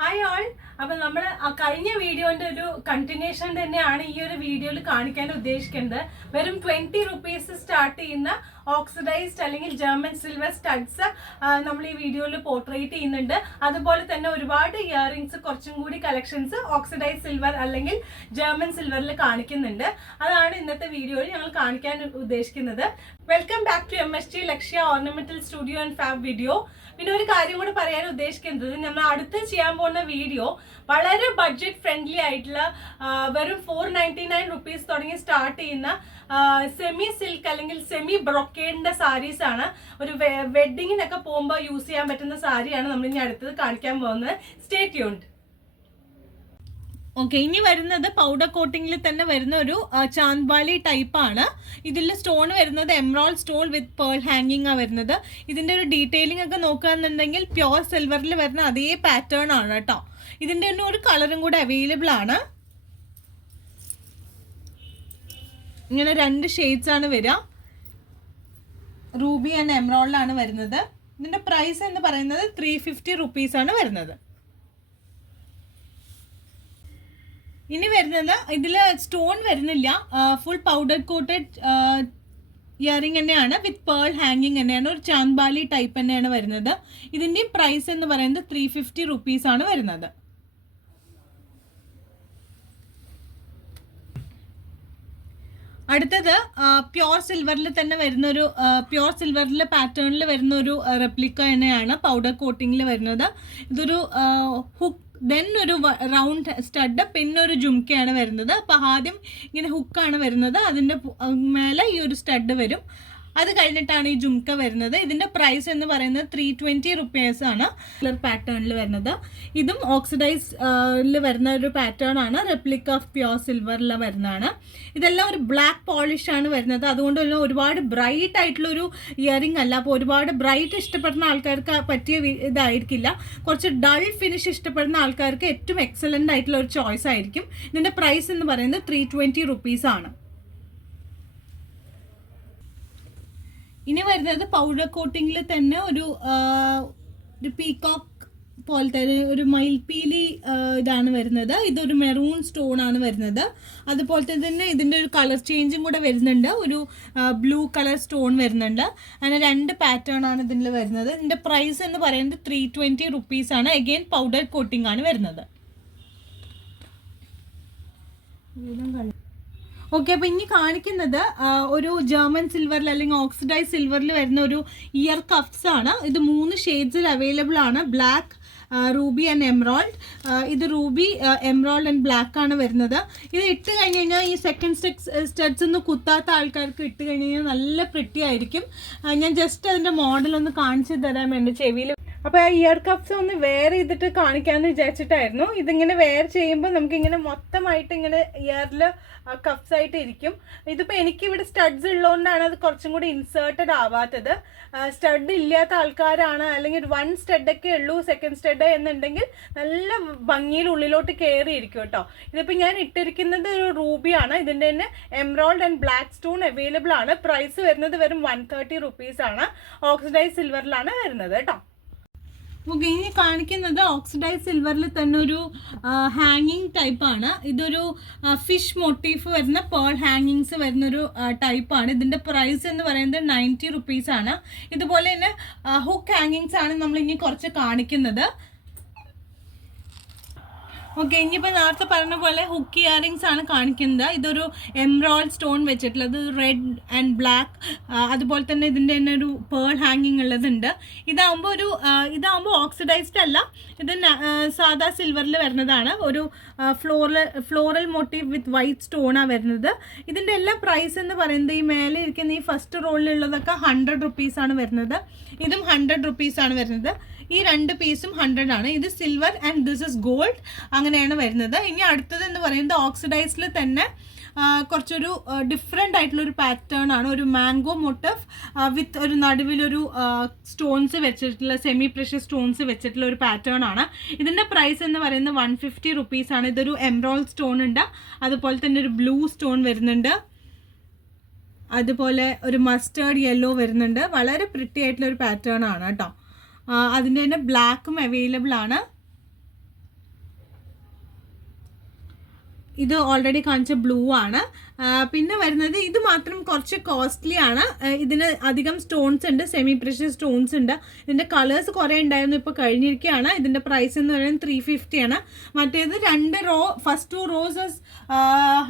Hi all. അപ്പൊ നമ്മൾ കഴിഞ്ഞ വീഡിയോന്റെ ഒരു കണ്ടിന്യൂഷൻ തന്നെയാണ് ഈ ഒരു വീഡിയോയിൽ കാണിക്കാൻ ഉദ്ദേശിക്കുന്നത്. വെറും 20 റുപ്പീസ് സ്റ്റാർട്ട് ചെയ്യുന്ന ഓക്സിഡൈസ്ഡ് അല്ലെങ്കിൽ ജർമ്മൻ സിൽവർ സ്റ്റഡ്സ് നമ്മൾ ഈ വീഡിയോയിൽ പോർട്രേറ്റ് ചെയ്യുന്നുണ്ട്. അതുപോലെ തന്നെ ഒരുപാട് ഇയറിംഗ്സ് കുറച്ചും കൂടി കളക്ഷൻസ് ഓക്സിഡൈസ്ഡ് സിൽവർ അല്ലെങ്കിൽ ജർമ്മൻ സിൽവറിൽ കാണിക്കുന്നുണ്ട്. അതാണ് ഇന്നത്തെ വീഡിയോയിൽ ഞങ്ങൾ കാണിക്കാൻ ഉദ്ദേശിക്കുന്നത്. Welcome back to MSG Lakshya ornamental studio and fab video. പിന്നെ ഒരു കാര്യം കൂടെ പറയാൻ ഉദ്ദേശിക്കുന്നത്, നമ്മൾ അടുത്ത് ചെയ്യാൻ പോകുന്ന വീഡിയോ വളരെ ബഡ്ജറ്റ് ഫ്രണ്ട്ലി ആയിട്ടുള്ള വെറും 499 റുപ്പീസ് തുടങ്ങി സ്റ്റാർട്ട് ചെയ്യുന്ന സെമി സിൽക്ക് അല്ലെങ്കിൽ സെമി ബ്രൊക്കേഡിന്റെ സാരീസ് ആണ്. ഒരു വെഡിങ്ങിനൊക്കെ പോകുമ്പോൾ യൂസ് ചെയ്യാൻ പറ്റുന്ന സാരിയാണ് നമ്മൾ ഇനി അടുത്തത് കാണിക്കാൻ പോകുന്നത്. Stay tuned. ഓക്കെ, ഇനി വരുന്നത് പൗഡർ കോട്ടിങ്ങിൽ തന്നെ വരുന്ന ഒരു ചാന്ദ്ബാലി ടൈപ്പ് ആണ്. ഇതിൽ സ്റ്റോൺ വരുന്നത് എമറാൾഡ് സ്റ്റോൺ വിത്ത് പേൾ ഹാങ്ങിങ് ആണ് വരുന്നത്. ഇതിന്റെ ഒരു ഡീറ്റെയിലിംഗ് ഒക്കെ നോക്കുകയാണെന്നുണ്ടെങ്കിൽ പ്യോർ സിൽവറിൽ വരുന്ന അതേ പാറ്റേൺ ആണ് കേട്ടോ. ഇതിന്റെ തന്നെ ഒരു കളറും കൂടെ അവൈലബിൾ ആണ്. ഇങ്ങനെ 2 ഷെയ്ഡ്സ് ആണ് വരിക. റൂബി ആൻഡ് എമറാൾഡ് ആണ് വരുന്നത്. ഇതിന്റെ പ്രൈസ് എന്ന് പറയുന്നത് 350 റുപ്പീസ് ആണ് വരുന്നത്. ഇനി വരുന്നത് ഇതിൽ സ്റ്റോൺ വരുന്നില്ല, ഫുൾ പൗഡർ കോട്ടഡ് ഇയറിംഗ് തന്നെയാണ് വിത്ത് പേൾ ഹാങ്ങിങ് തന്നെയാണ്. ഒരു ചാന്ദ്ബാലി ടൈപ്പ് തന്നെയാണ് വരുന്നത്. ഇതിൻ്റെ പ്രൈസ് എന്ന് പറയുന്നത് 350 റുപ്പീസ് ആണ് വരുന്നത്. അടുത്തത് പ്യോർ സിൽവറിൽ തന്നെ വരുന്നൊരു പ്യോർ സിൽവറിൽ പാറ്റേണിൽ വരുന്ന ഒരു റെപ്ലിക്ക തന്നെയാണ് പൗഡർ കോട്ടിങ്ങിൽ വരുന്നത്. ഇതൊരു ഹുക്ക്, ദെൻ ഒരു റൗണ്ട് സ്റ്റഡ്, പിന്നെ ഒരു ജുംക്കയാണ് വരുന്നത്. അപ്പോൾ ആദ്യം ഇങ്ങനെ ഹുക്കാണ് വരുന്നത്, അതിൻ്റെ മേലെ ഈ ഒരു സ്റ്റഡ് വരും. അത് കഴിഞ്ഞിട്ടാണ് ഈ ജുംക്ക വരുന്നത്. ഇതിൻ്റെ പ്രൈസ് എന്ന് പറയുന്നത് 320 റുപ്പീസ് ആണ്. കളർ പാറ്റേണിൽ വരുന്നത്. ഇതും ഓക്സിഡൈസിൽ വരുന്ന ഒരു പാറ്റേൺ ആണ്. റെപ്ലിക്ക ഓഫ് പ്യോർ സിൽവറിൽ വരുന്നതാണ്. ഇതെല്ലാം ഒരു ബ്ലാക്ക് പോളിഷ് ആണ് വരുന്നത്. അതുകൊണ്ട് തന്നെ ഒരുപാട് ബ്രൈറ്റ് ആയിട്ടുള്ളൊരു ഇയറിംഗ് അല്ല. അപ്പോൾ ഒരുപാട് ബ്രൈറ്റ് ഇഷ്ടപ്പെടുന്ന ആൾക്കാർക്ക് പറ്റിയ ഇതായിരിക്കില്ല. കുറച്ച് ഡൾ ഫിനിഷ് ഇഷ്ടപ്പെടുന്ന ആൾക്കാർക്ക് ഏറ്റവും എക്സലൻ്റ് ആയിട്ടുള്ള ഒരു ചോയ്സ് ആയിരിക്കും. ഇതിൻ്റെ പ്രൈസ് എന്ന് പറയുന്നത് 320 റുപ്പീസ് ആണ്. ഇനി വരുന്നത് പൗഡർ കോട്ടിങ്ങിൽ തന്നെ ഒരു പീകോക്ക് പോലത്തെ ഒരു മയിൽപീലി ഇതാണ് വരുന്നത്. ഇതൊരു മെറൂൺ സ്റ്റോൺ ആണ് വരുന്നത്. അതുപോലത്തെ തന്നെ ഇതിൻ്റെ ഒരു കളർ ചേഞ്ചും കൂടെ വരുന്നുണ്ട്. ഒരു ബ്ലൂ കളർ സ്റ്റോൺ വരുന്നുണ്ട്. അങ്ങനെ 2 പാറ്റേൺ ആണ് ഇതിൽ വരുന്നത്. ഇതിൻ്റെ പ്രൈസ് എന്ന് പറയുന്നത് 320 റുപ്പീസ് ആണ്. അഗെയിൻ പൗഡർ കോട്ടിംഗ് ആണ് വരുന്നത്. ഓക്കെ, അപ്പോൾ ഇനി കാണിക്കുന്നത് ഒരു ജർമ്മൻ സിൽവറിൽ അല്ലെങ്കിൽ ഓക്സിഡൈസ് സിൽവറിൽ വരുന്ന ഒരു ഇയർ കഫ്സ് ആണ്. ഇത് 3 ഷെയ്ഡ്സിൽ അവൈലബിൾ ആണ്. Black, Ruby and emerald. ഇത് റൂബി, എമറാൾഡ് ആൻഡ് ബ്ലാക്ക് ആണ് വരുന്നത്. ഇത് ഇട്ട് കഴിഞ്ഞ് കഴിഞ്ഞാൽ ഈ സെക്കൻഡ് സ്റ്റഡ്സ് ഒന്നും കുത്താത്ത ആൾക്കാർക്ക് ഇട്ട് കഴിഞ്ഞ് കഴിഞ്ഞാൽ നല്ല പ്രിറ്റി ആയിരിക്കും. ഞാൻ ജസ്റ്റ് അതിൻ്റെ മോഡലൊന്ന് കാണിച്ചു തരാൻ വേണ്ടി ചെവിയിൽ. അപ്പോൾ ആ ഇയർ കപ്സ് ഒന്ന് വെയർ ചെയ്തിട്ട് കാണിക്കാമെന്ന് വിചാരിച്ചിട്ടായിരുന്നു. ഇതിങ്ങനെ വെയർ ചെയ്യുമ്പോൾ നമുക്കിങ്ങനെ മൊത്തമായിട്ട് ഇങ്ങനെ ഇയറിൽ കപ്സ് ആയിട്ട് ഇരിക്കും. ഇതിപ്പോൾ എനിക്കിവിടെ സ്റ്റഡ്സ് ഉള്ളതുകൊണ്ടാണ് അത് കുറച്ചും കൂടി ഇൻസേർട്ടഡ് ആവാത്തത്. സ്റ്റഡ് ഇല്ലാത്ത ആൾക്കാരാണ്, അല്ലെങ്കിൽ 1 സ്റ്റഡൊക്കെ ഉള്ളൂ, സെക്കൻഡ് സ്റ്റഡ് എന്നുണ്ടെങ്കിൽ നല്ല ഭംഗിയിൽ ഉള്ളിലോട്ട് കയറിയിരിക്കും കേട്ടോ. ഇതിപ്പോൾ ഞാൻ ഇട്ടിരിക്കുന്നത് ഒരു റൂബിയാണ്. ഇതിൻ്റെ തന്നെ emerald and black stone available ആണ്. പ്രൈസ് വരുന്നത് വെറും 130 റുപ്പീസ് ആണ്. ഓക്സിഡൈസ് സിൽവറിലാണ് വരുന്നത് കേട്ടോ. ഓക്കെ, ഇനി കാണിക്കുന്നത് ഓക്സിഡൈസ് സിൽവറിൽ തന്നെ ഒരു ഹാങ്ങിങ് ടൈപ്പാണ്. ഇതൊരു ഫിഷ് മോട്ടീഫ് വരുന്ന പേൾ ഹാങ്ങിങ്സ് വരുന്നൊരു ടൈപ്പാണ്. ഇതിൻ്റെ പ്രൈസ് എന്ന് പറയുന്നത് 90 റുപ്പീസ് ആണ്. ഇതുപോലെ തന്നെ ഹുക്ക് ഹാങ്ങിങ്സ് ആണ് നമ്മളിനി കുറച്ച് കാണിക്കുന്നത്. ഓക്കെ, ഇനിയിപ്പോൾ നേരത്തെ പറഞ്ഞ പോലെ ഹുക്ക് ഇയറിങ്സ് ആണ് കാണിക്കുന്നത്. ഇതൊരു എമറാൾഡ് സ്റ്റോൺ വെച്ചിട്ടുള്ളത്, റെഡ് ആൻഡ് ബ്ലാക്ക്. അതുപോലെ തന്നെ ഇതിൻ്റെ തന്നെ ഒരു പേൾ ഹാങ്ങിങ് ഉള്ളതുണ്ട്. ഇതാകുമ്പോൾ ഓക്സിഡൈസ്ഡ് അല്ല, ഇത് സാധാ സിൽവറിൽ വരുന്നതാണ്. ഒരു ഫ്ലോറൽ മോട്ടീവ് വിത്ത് വൈറ്റ് സ്റ്റോണാണ് വരുന്നത്. ഇതിൻ്റെ എല്ലാ പ്രൈസ് എന്ന് പറയുന്നത് ഈ മേലെ ഇരിക്കുന്ന ഈ ഫസ്റ്റ് റോളിലുള്ളതൊക്കെ 100 റുപ്പീസാണ് വരുന്നത്. ഇതും 100 റുപ്പീസാണ് വരുന്നത്. ഈ 2 പീസും 100 ആണ്. ഇത് silver and this is gold, അങ്ങനെയാണ് വരുന്നത്. ഇനി അടുത്തത് എന്ന് പറയുന്നത് ഓക്സിഡൈസിൽ തന്നെ കുറച്ചൊരു ഡിഫറെൻ്റ് ആയിട്ടുള്ളൊരു പാറ്റേൺ ആണ്. ഒരു മാംഗോ മോട്ടീവ് വിത്ത് ഒരു നടുവിലൊരു സ്റ്റോൺസ് വെച്ചിട്ടുള്ള സെമി പ്രഷ്യസ് സ്റ്റോൺസ് വെച്ചിട്ടുള്ള ഒരു പാറ്റേൺ ആണ്. ഇതിൻ്റെ പ്രൈസ് എന്ന് പറയുന്നത് 150 റുപ്പീസ് ആണ്. ഇതൊരു എമറാൾഡ് സ്റ്റോൺ ഉണ്ട്, അതുപോലെ തന്നെ ഒരു ബ്ലൂ സ്റ്റോൺ വരുന്നുണ്ട്, അതുപോലെ ഒരു മസ്റ്റേർഡ് യെല്ലോ വരുന്നുണ്ട്. വളരെ പ്രിറ്റി ആയിട്ടുള്ള ഒരു പാറ്റേൺ ആണ് കേട്ടോ. അതിൻ്റെ തന്നെ ബ്ലാക്കും അവൈലബിൾ ആണ്. ഇത് ഓൾറെഡി കാണിച്ച ബ്ലൂ ആണ്. പിന്നെ വരുന്നത് ഇത് മാത്രം കുറച്ച് കോസ്റ്റ്ലി ആണ്. ഇതിന് അധികം സ്റ്റോൺസ് ഉണ്ട്, സെമി പ്രഷ്യസ് സ്റ്റോൺസ് ഉണ്ട്. ഇതിൻ്റെ കളേഴ്സ് കുറേ ഉണ്ടായിരുന്നു, ഇപ്പോൾ കഴിഞ്ഞിരിക്കുകയാണ്. ഇതിൻ്റെ പ്രൈസ് എന്ന് പറയുന്നത് 350 ആണ്. മറ്റേത് 2 റോ, ഫസ്റ്റ് 2 റോസസ്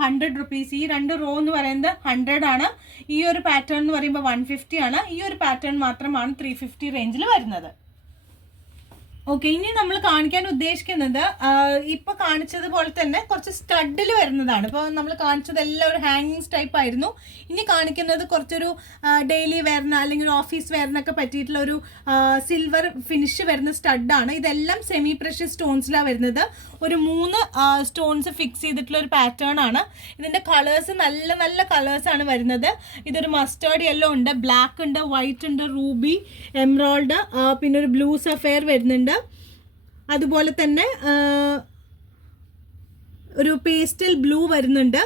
100 റുപ്പീസ്. ഈ 2 റോ എന്ന് പറയുന്നത് 100 ആണ്. ഈ ഒരു പാറ്റേൺ എന്ന് പറയുമ്പോൾ 150 ആണ്. ഈ ഒരു പാറ്റേൺ മാത്രമാണ് 350 റേഞ്ചിൽ വരുന്നത്. ഓക്കെ, ഇനി നമ്മൾ കാണിക്കാൻ ഉദ്ദേശിക്കുന്നത് ഇപ്പോൾ കാണിച്ചതുപോലെ തന്നെ കുറച്ച് സ്റ്റഡിൽ വരുന്നതാണ്. ഇപ്പോൾ നമ്മൾ കാണിച്ചതെല്ലാം ഒരു ഹാങ്ങിങ്സ് ടൈപ്പ് ആയിരുന്നു. ഇനി കാണിക്കുന്നത് കുറച്ചൊരു ഡെയിലി വെയറിന് അല്ലെങ്കിൽ ഒരു ഓഫീസ് വെയറിനൊക്കെ പറ്റിയിട്ടുള്ള ഒരു സിൽവർ ഫിനിഷ് വരുന്ന സ്റ്റഡാണ്. ഇതെല്ലാം സെമി പ്രഷ്യസ് സ്റ്റോൺസിലാണ് വരുന്നത്. ഒരു 3 സ്റ്റോൺസ് ഫിക്സ് ചെയ്തിട്ടുള്ള ഒരു പാറ്റേൺ ആണ്. ഇതിൻ്റെ കളേഴ്സ് നല്ല നല്ല കളേഴ്സാണ് വരുന്നത്. ഇതൊരു മസ്റ്റേർഡ് യെല്ലോ ഉണ്ട്, ബ്ലാക്ക് ഉണ്ട്, വൈറ്റ് ഉണ്ട്, റൂബി, എംറോൾഡ്, പിന്നെ ഒരു ബ്ലൂ സഫയർ വരുന്നുണ്ട്. അതുപോലെ തന്നെ ഒരു പേസ്റ്റൽ ബ്ലൂ വരുന്നുണ്ട്,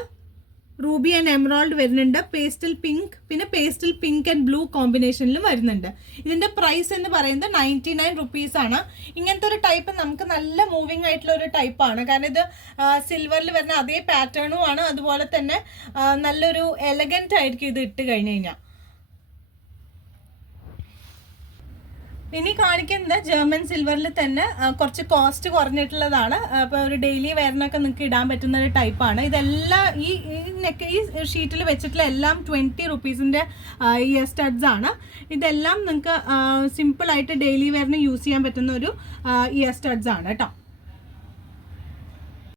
റൂബി ആൻഡ് എമറാൾഡ് വരുന്നുണ്ട്, പേസ്റ്റൽ പിങ്ക്, പിന്നെ പേസ്റ്റൽ പിങ്ക് ആൻഡ് ബ്ലൂ കോമ്പിനേഷനിലും വരുന്നുണ്ട്. ഇതിൻ്റെ പ്രൈസ് എന്ന് പറയുന്നത് 99 റുപ്പീസ് ആണ്. ഇങ്ങനത്തെ ഒരു ടൈപ്പ് നമുക്ക് നല്ല മൂവിങ് ആയിട്ടുള്ള ഒരു ടൈപ്പാണ്. കാരണം ഇത് സിൽവറിൽ വരുന്ന അതേ പാറ്റേണും ആണ്. അതുപോലെ തന്നെ നല്ലൊരു എലഗൻ്റ് ആയിരിക്കും ഇത് ഇട്ട് കഴിഞ്ഞ് കഴിഞ്ഞാൽ. ഇനി കാണിക്കുന്നത് ജർമ്മൻ സിൽവറിൽ തന്നെ കുറച്ച് കോസ്റ്റ് കുറഞ്ഞിട്ടുള്ളതാണ്. അപ്പോൾ ഒരു ഡെയിലി വെയറിനൊക്കെ നിങ്ങൾക്ക് ഇടാൻ പറ്റുന്ന ഒരു ടൈപ്പാണ്. ഇതെല്ലാം ഈ ഷീറ്റിൽ വെച്ചിട്ടുള്ള എല്ലാം 20 റുപ്പീസിൻ്റെ ഇയർ സ്റ്റഡ്സ് ആണ്. ഇതെല്ലാം നിങ്ങൾക്ക് സിമ്പിളായിട്ട് ഡെയിലി വെയറിന് യൂസ് ചെയ്യാൻ പറ്റുന്ന ഒരു ഇയർ സ്റ്റഡ്സ് ആണ് കേട്ടോ.